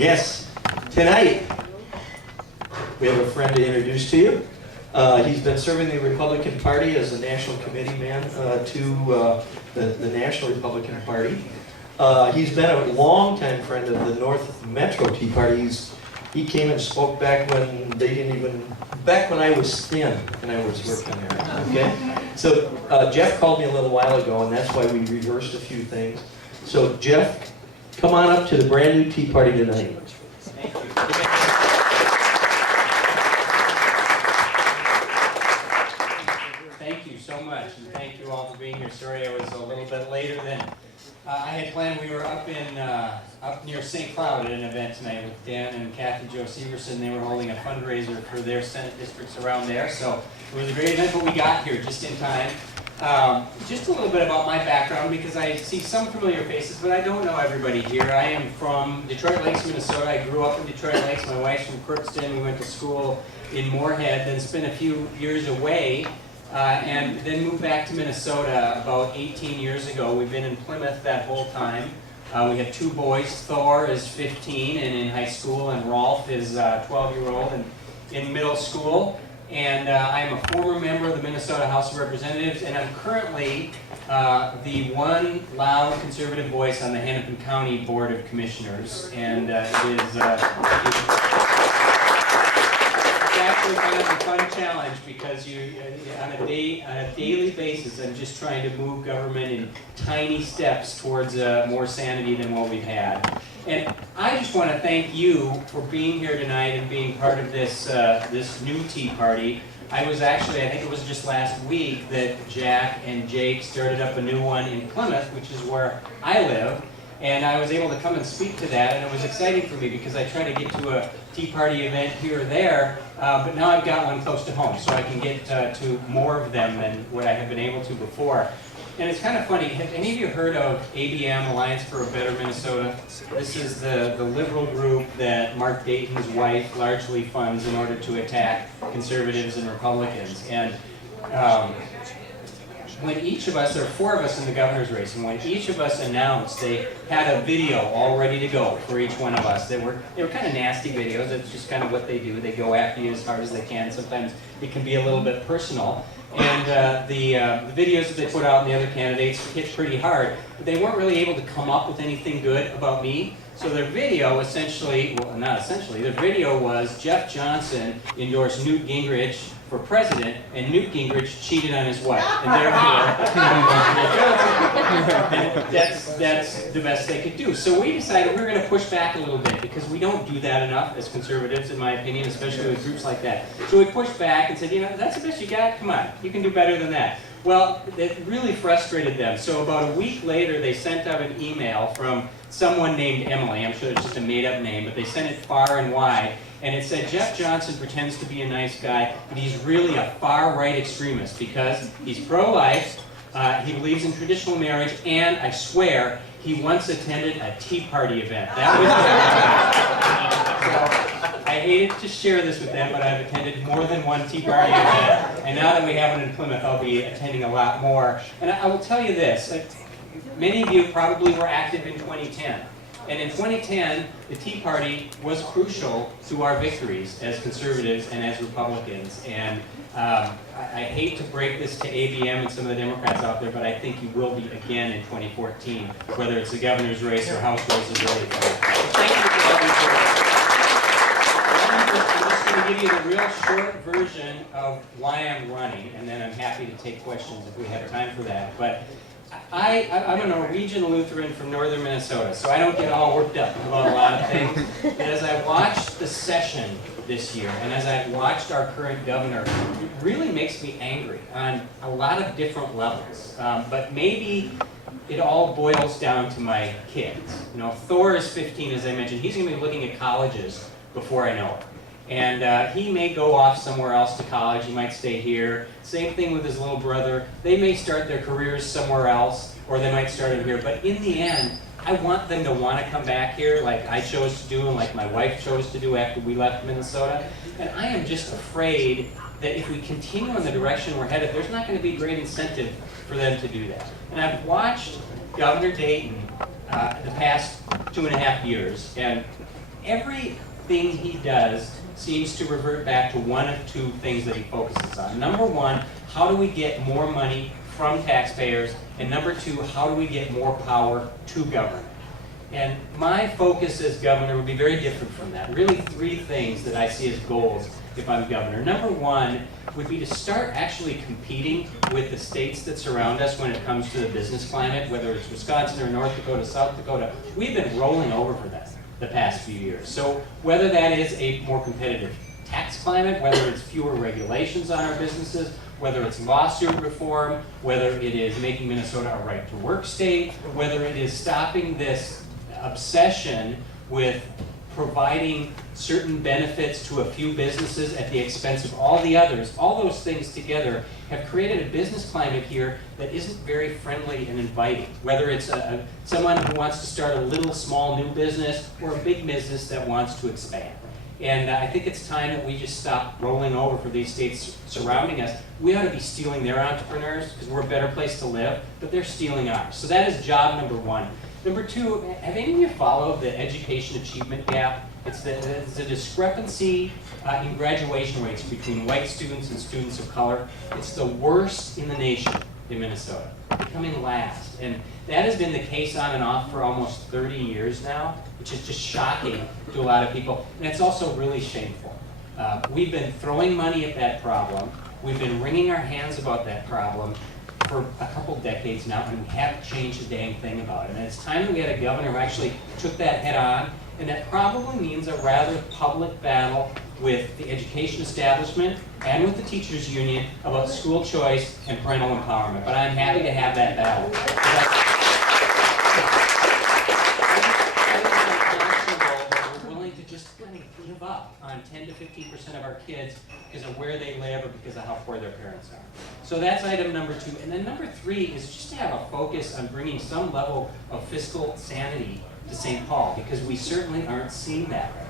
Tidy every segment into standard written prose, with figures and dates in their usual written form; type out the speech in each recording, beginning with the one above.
Yes, tonight we have a friend to introduce to you. He's been serving the Republican Party as a national committee man to the National Republican Party. He's been a longtime friend of the North Metro Tea Party. He came and spoke back when they didn't even, back when I was thin and I was working there, okay? So Jeff called me a little while ago, and that's why we reversed a few things. So Jeff, come on up to the brand new Tea Party tonight. Thank you. Thank you so much, and thank you all for being here. Sorry I was a little bit later than I had planned. We were up near St. Cloud at an event tonight with Dan and Kathy Jo Severson. They were holding a fundraiser for their Senate districts around there, so it was a great event, but we got here just in time. Just a little bit about my background, because I see some familiar faces, but I don't know everybody here. I am from Detroit Lakes, Minnesota. I grew up in Detroit Lakes. My wife's from Crookston. We went to school in Moorhead, then spent a few years away, and then moved back to Minnesota about 18 years ago. We've been in Plymouth that whole time. We have two boys. Thor is 15 and in high school, and Rolf is 12-year-old and in middle school. And I am a former member of the Minnesota House of Representatives, and I'm currently the one loud conservative voice on the Hennepin County Board of Commissioners. And it is actually kind of a fun challenge, because on a daily basis, I'm just trying to move government in tiny steps towards more sanity than what we've had. And I just want to thank you for being here tonight and being part of this this new Tea Party. I think it was just last week that Jack and Jake started up a new one in Plymouth, which is where I live. And I was able to come and speak to that, and it was exciting for me, because I try to get to a Tea Party event here or there, but now I've got one close to home, so I can get to more of them than what I have been able to before. And it's kind of funny, have any of you heard of ABM, Alliance for a Better Minnesota? This is the liberal group that Mark Dayton's wife largely funds in order to attack conservatives and Republicans. And when each of us, there are four of us in the governor's race, and when each of us announced, they had a video all ready to go for each one of us. They were kind of nasty videos. It's just kind of what they do. They go after you as hard as they can. Sometimes it can be a little bit personal. And the videos that they put out and the other candidates hit pretty hard, but they weren't really able to come up with anything good about me. So their video essentially, well, not essentially, their video was Jeff Johnson endorsed Newt Gingrich for president, and Newt Gingrich cheated on his wife, and therefore, that's the best they could do. So we decided we were going to push back a little bit, because we don't do that enough as conservatives, in my opinion, especially with groups like that. So we pushed back and said, that's the best you got? Come on, you can do better than that. Well, it really frustrated them. So about a week later, they sent out an email from someone named Emily. I'm sure it's just a made-up name, but they sent it far and wide. And it said, Jeff Johnson pretends to be a nice guy, but he's really a far-right extremist, because he's pro-life, he believes in traditional marriage, and I swear, he once attended a Tea Party event. That was so, I hated to share this with them, but I've attended more than one Tea Party event, and now that we have it in Plymouth, I'll be attending a lot more. And I will tell you this, many of you probably were active in 2010. And in 2010, the Tea Party was crucial to our victories as conservatives and as Republicans. And I hate to break this to ABM and some of the Democrats out there, but I think you will be again in 2014, whether it's the governor's race or House races. Really. Thank you for that. I'm just going to give you the real short version of why I'm running, and then I'm happy to take questions if we have time for that. But I'm a Norwegian Lutheran from northern Minnesota, so I don't get all worked up about a lot of things. But as I watched the session this year, and as I've watched our current governor, it really makes me angry on a lot of different levels. But maybe it all boils down to my kids. Thor is 15, as I mentioned. He's going to be looking at colleges before I know it. And he may go off somewhere else to college, he might stay here. Same thing with his little brother. They may start their careers somewhere else, or they might start it here. But in the end, I want them to want to come back here like I chose to do and like my wife chose to do after we left Minnesota. And I am just afraid that if we continue in the direction we're headed, there's not going to be great incentive for them to do that. And I've watched Governor Dayton the past 2.5 years, and everything he does seems to revert back to one of two things that he focuses on. Number one, how do we get more money from taxpayers? And number two, how do we get more power to government? And my focus as governor would be very different from that. Really three things that I see as goals if I'm governor. Number one would be to start actually competing with the states that surround us when it comes to the business climate, whether it's Wisconsin or North Dakota, South Dakota. We've been rolling over for that the past few years. So whether that is a more competitive tax climate, whether it's fewer regulations on our businesses, whether it's lawsuit reform, whether it is making Minnesota a right-to-work state, whether it is stopping this obsession with providing certain benefits to a few businesses at the expense of all the others, all those things together have created a business climate here that isn't very friendly and inviting. Whether it's someone who wants to start a little small new business or a big business that wants to expand. And I think it's time that we just stop rolling over for these states surrounding us. We ought to be stealing their entrepreneurs because we're a better place to live, but they're stealing ours. So that is job number one. Number two, have any of you followed the education achievement gap? It's a discrepancy in graduation rates between white students and students of color. It's the worst in the nation in Minnesota, coming last. And that has been the case on and off for almost 30 years now, which is just shocking to a lot of people. And it's also really shameful. We've been throwing money at that problem. We've been wringing our hands about that problem for a couple decades now, and we haven't changed a dang thing about it. And it's time that we had a governor who actually took that head on, and that probably means a rather public battle with the education establishment and with the teachers union about school choice and parental empowerment. But I'm happy to have that battle. We're willing to just kind of give up on 10 to 15% of our kids because of where they live or because of how poor their parents are. So that's item number two. And then number three is just to have a focus on bringing some level of fiscal sanity to St. Paul, because we certainly aren't seeing that right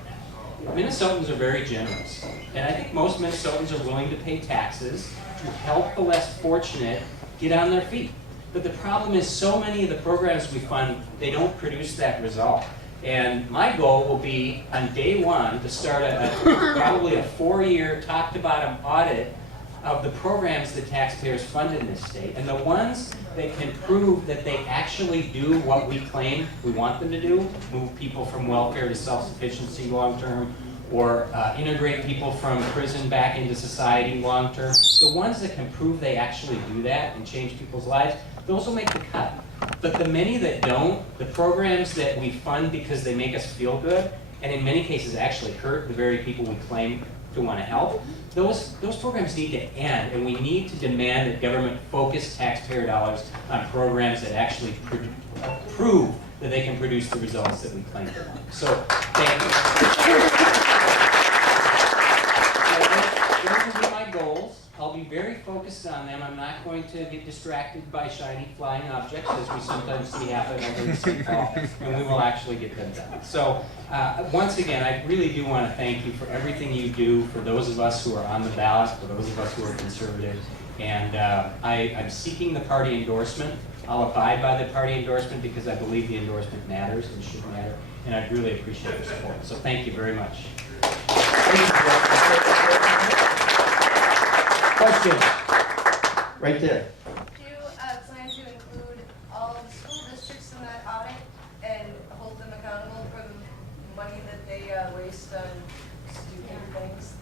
now. Minnesotans are very generous, and I think most Minnesotans are willing to pay taxes to help the less fortunate get on their feet. But the problem is so many of the programs we fund, they don't produce that result. And my goal will be on day one to start probably a 4-year top to bottom audit of the programs that taxpayers fund in this state, and the ones that can prove that they actually do what we claim we want them to do, move people from welfare to self-sufficiency long-term, or integrate people from prison back into society long-term. The ones that can prove they actually do that and change people's lives, those will make the cut. But the many that don't, the programs that we fund because they make us feel good, and in many cases actually hurt the very people we claim to want to help, those programs need to end, and we need to demand that government focus taxpayer dollars on programs that actually prove that they can produce the results that we claim they want. So, thank you. Those will be my goals. I'll be very focused on them. I'm not going to get distracted by shiny flying objects, as we sometimes see happen over in St. Paul, and we will actually get them done. So, once again, I really do want to thank you for everything you do for those of us who are on the ballot, for those of us who are conservative, and I'm seeking the party endorsement. I'll abide by the party endorsement because I believe the endorsement matters and should matter, and I'd really appreciate your support. So thank you very much. Questions? Right there. Do you plan to include all of the school districts in that audit and hold them accountable for the money that they waste on stupid things?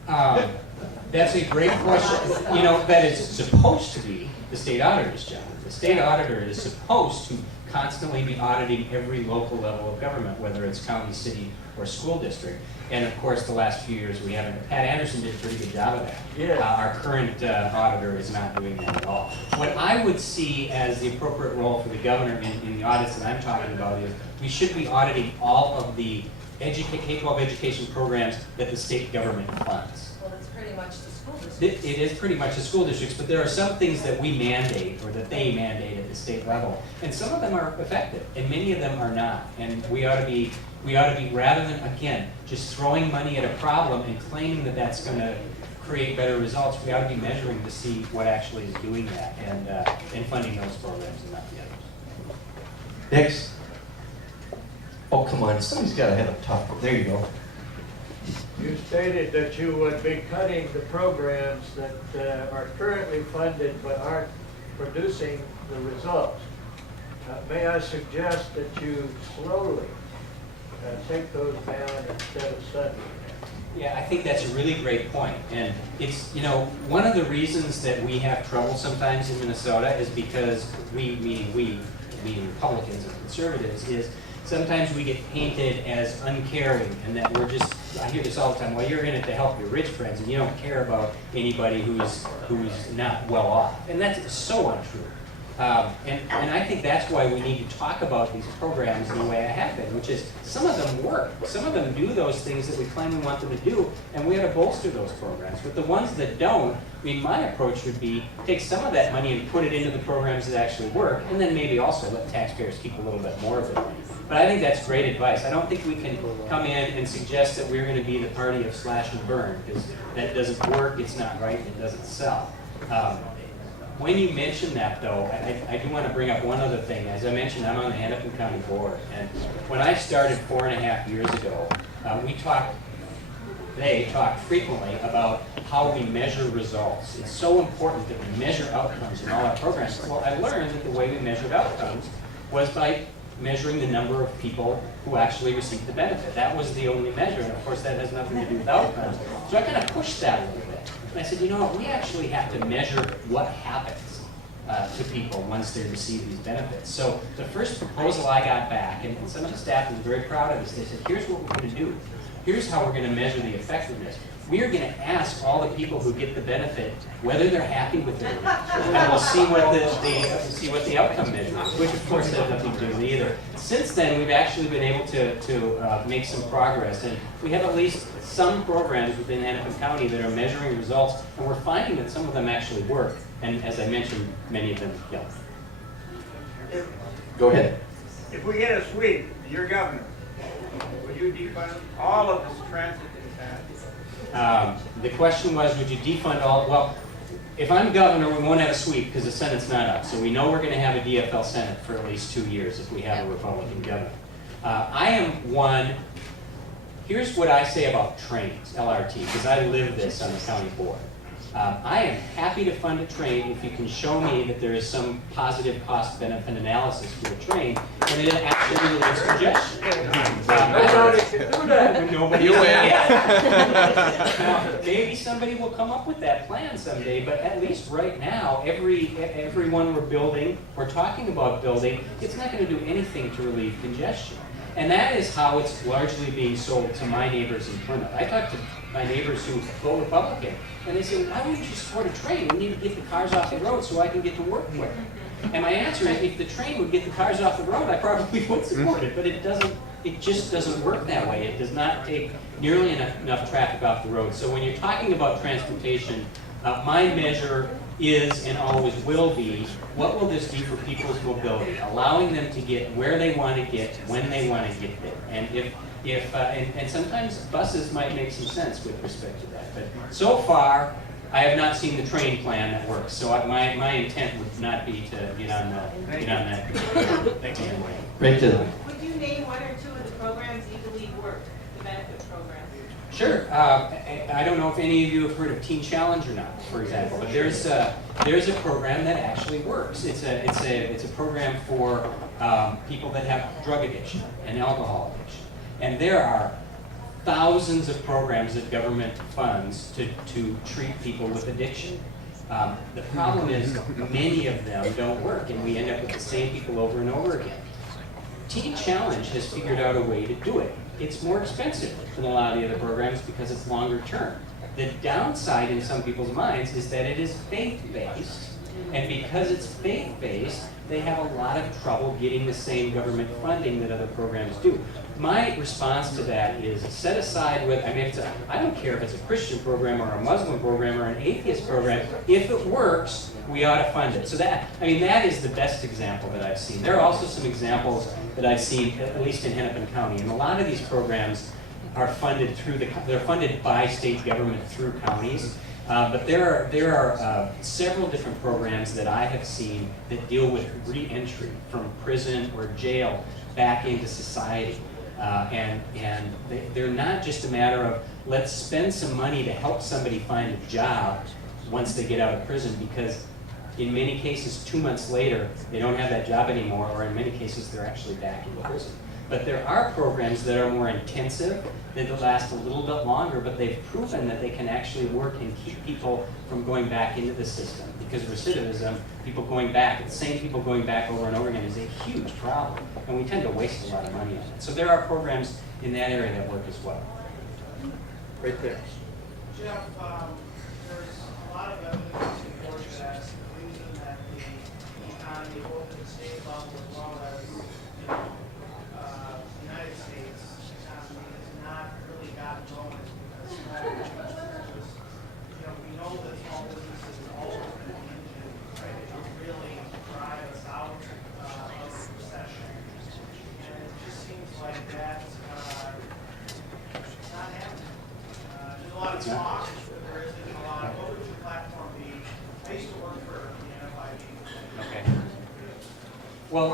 That's a great question. You know, that is supposed to be the state auditor's job. The state auditor is supposed to constantly be auditing every local level of government, whether it's county, city, or school district. And of course, the last few years we haven't. Pat Anderson did a pretty good job of that. Yeah. Our current auditor is not doing that at all. What I would see as the appropriate role for the governor in the audits that I'm talking about is we should be auditing all of the K-12 education programs that the state government funds. Well, it's pretty much the school districts. It is pretty much the school districts, but there are some things that we mandate or that they mandate at the state level, and some of them are effective, and many of them are not. And we ought to be rather than again just throwing money at a problem and claiming that that's going to create better results, we ought to be measuring to see what actually is doing that and funding those programs and not the others. Next. Oh, come on, somebody's gotta have a tough one. There you go. You stated that you would be cutting the programs that are currently funded but aren't producing the results. May I suggest that you slowly take those down instead of suddenly? Yeah, I think that's a really great point. And it's, you know, one of the reasons that we have trouble sometimes in Minnesota is because meaning Republicans and conservatives, is sometimes we get painted as uncaring and that we're just, I hear this all the time, well, you're in it to help your rich friends and you don't care about anybody who's not well off. And that's so untrue. And I think that's why we need to talk about these programs in the way I have been, which is some of them work. Some of them do those things that we claim we want them to do, and we ought to bolster those programs. But the ones that don't, I mean, my approach would be take some of that money and put it into the programs that actually work, and then maybe also let taxpayers keep a little bit more of it. But I think that's great advice. I don't think we can come in and suggest that we're going to be the party of slash and burn, because that doesn't work, it's not right, and it doesn't sell. When you mention that, though, I do want to bring up one other thing. As I mentioned, I'm on the Hennepin County Board, and when I started 4.5 years ago, they talked frequently about how we measure results. It's so important that we measure outcomes in all our programs. Well, I learned that the way we measured outcomes was by measuring the number of people who actually received the benefit. That was the only measure, and of course that has nothing to do with outcomes. So I kind of pushed that a little bit. And I said, you know what, we actually have to measure what happens to people once they receive these benefits. So the first proposal I got back, and some of the staff was very proud of this, they said, here's what we're going to do. Here's how we're going to measure the effectiveness. We are going to ask all the people who get the benefit whether they're happy with it or not. And we'll see what the outcome measure is, which of course has nothing to do with it either. Since then, we've actually been able to make some progress. And we have at least some programs within Hennepin County that are measuring results, and we're finding that some of them actually work. And as I mentioned, many of them don't. Go ahead. If we get a sweep, you're governor, will you defund all of this transit in town? The question was, would you defund all? Well, if I'm governor, we won't have a sweep because the Senate's not up. So we know we're going to have a DFL Senate for at least 2 years if we have a Republican governor. I am one. Here's what I say about trains, LRT, because I live this on the county board. I am happy to fund a train if you can show me that there is some positive cost-benefit analysis for a train and it actually relieves congestion. Nobody can do that. Nobody You can. win. Now, maybe somebody will come up with that plan someday, but at least right now, everyone we're building, we're talking about building, it's not going to do anything to relieve congestion. And that is how it's largely being sold to my neighbors in Plymouth. I talked to my neighbors who vote Republican, and they say, why wouldn't you support a train? We need to get the cars off the road so I can get to work quicker. And my answer is, if the train would get the cars off the road, I probably would support it, but it doesn't. It just doesn't work that way. It does not take nearly enough traffic off the road. So when you're talking about transportation, my measure is and always will be, what will this do for people's mobility? Allowing them to get where they want to get, when they want to get there. And and sometimes buses might make some sense with respect to that. But so far, I have not seen the train plan that works. So my intent would not be to get on that. Thank you. Right to them. Would you name one or two of the programs you believe work, the benefit programs? Sure. I don't know if any of you have heard of Teen Challenge or not, for example, but there's a program that actually works. It's a program for people that have drug addiction and alcohol addiction, and there are thousands of programs that government funds to treat people with addiction. The problem is many of them don't work, and we end up with the same people over and over again. Teen Challenge has figured out a way to do it. It's more expensive than a lot of the other programs because it's longer term. The downside in some people's minds is that it is faith-based, and because it's faith-based, they have a lot of trouble getting the same government funding that other programs do. My response to that is set aside with, I don't care if it's a Christian program or a Muslim program or an atheist program, if it works, we ought to fund it. So that is the best example that I've seen. There are also some examples that I've seen, at least in Hennepin County, and a lot of these programs are funded they're funded by state government through counties. But there are several different programs that I have seen that deal with re-entry from prison or jail back into society. They're not just a matter of let's spend some money to help somebody find a job once they get out of prison, because in many cases 2 months later they don't have that job anymore, or in many cases they're actually back in prison. But there are programs that are more intensive, that last a little bit longer, but they've proven that they can actually work and keep people from going back into the system. Because recidivism, people going back, the same people going back over and over again, is a huge problem. And we tend to waste a lot of money on it. So there are programs in that area that work as well. Right there. Jeff, there's a lot of evidence to support that the reason that the economy, both at the state level as well as the United States economy, has not really gotten going is because small businesses, we know that small businesses have always been the engine, right? They don't really drive us out of the recession. And it just seems like that's not happening. There's a lot of talk, but there isn't a lot. What would your platform be? I used to work for the NFIB. Okay. Well,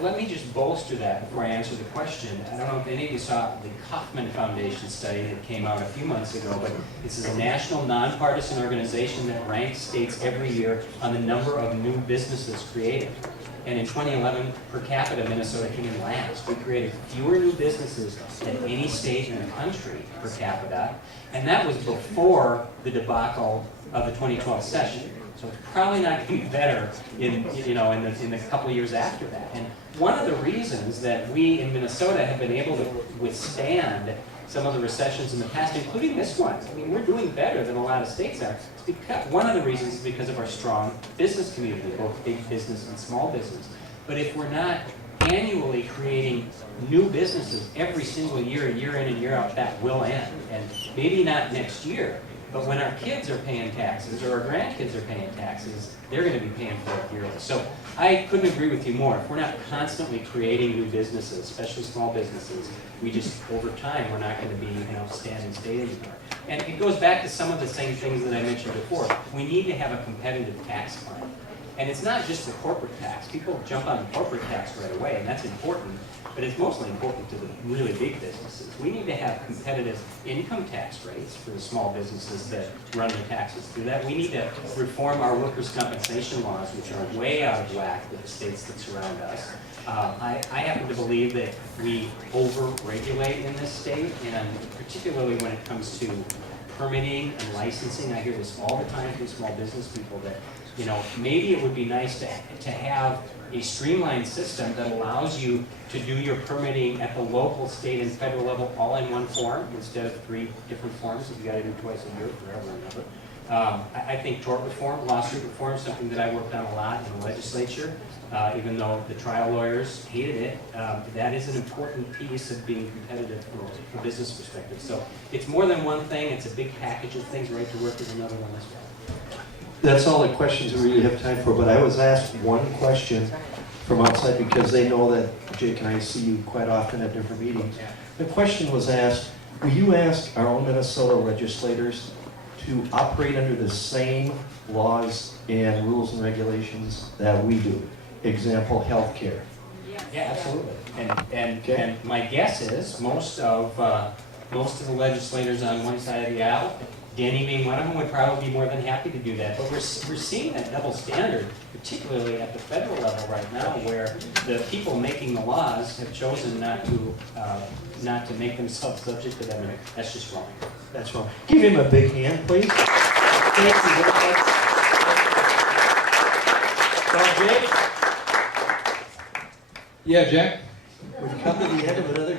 let me just bolster that before I answer the question. I don't know if any of you saw the Kauffman Foundation study that came out a few months ago, but this is a national nonpartisan organization that ranks states every year on the number of new businesses created. And in 2011, per capita, Minnesota came in last. We created fewer new businesses than any state in the country per capita, and that was before the debacle of the 2012 session. So it's probably not going to be better in the couple of years after that. And one of the reasons that we in Minnesota have been able to withstand some of the recessions in the past, including this one, I mean, we're doing better than a lot of states are. It's because, one of the reasons is because of our strong business community, both big business and small business. But if we're not annually creating new businesses every single year in and year out, that will end. And maybe not next year, but when our kids are paying taxes or our grandkids are paying taxes, they're going to be paying for it yearly. So I couldn't agree with you more. If we're not constantly creating new businesses, especially small businesses, we just, over time, we're not going to be, standing state anymore. And it goes back to some of the same things that I mentioned before. We need to have a competitive tax plan. And it's not just the corporate tax. People jump on the corporate tax right away, and that's important, but it's mostly important to the really big businesses. We need to have competitive income tax rates for the small businesses that run the taxes through that. We need to reform our workers' compensation laws, which are way out of whack with the states that surround us. I happen to believe that we over-regulate in this state, and particularly when it comes to permitting and licensing. I hear this all the time from small business people that, maybe it would be nice to have a streamlined system that allows you to do your permitting at the local, state, and federal level all in one form instead of 3 different forms that you got to do twice a year forever and ever. I think tort reform, lawsuit reform is something that I worked on a lot in the legislature, even though the trial lawyers hated it. That is an important piece of being competitive from a business perspective. So it's more than one thing, it's a big package of things. Right to work is another one as well. That's all the questions we really have time for, but I was asked one question from outside because they know that Jake and I see you quite often at different meetings. The question was asked, will you ask our own Minnesota legislators to operate under the same laws and rules and regulations that we do? Example, healthcare. Yeah, absolutely. And my guess is most of the legislators on one side of the aisle, Danny being one of them, would probably be more than happy to do that. But we're seeing that double standard, particularly at the federal level right now, where the people making the laws have chosen not to make themselves subject to them. And that's just wrong. That's wrong. Give him a big hand, please. Thank you very much. So, Jake, Yeah, Jack? we've come to the end of another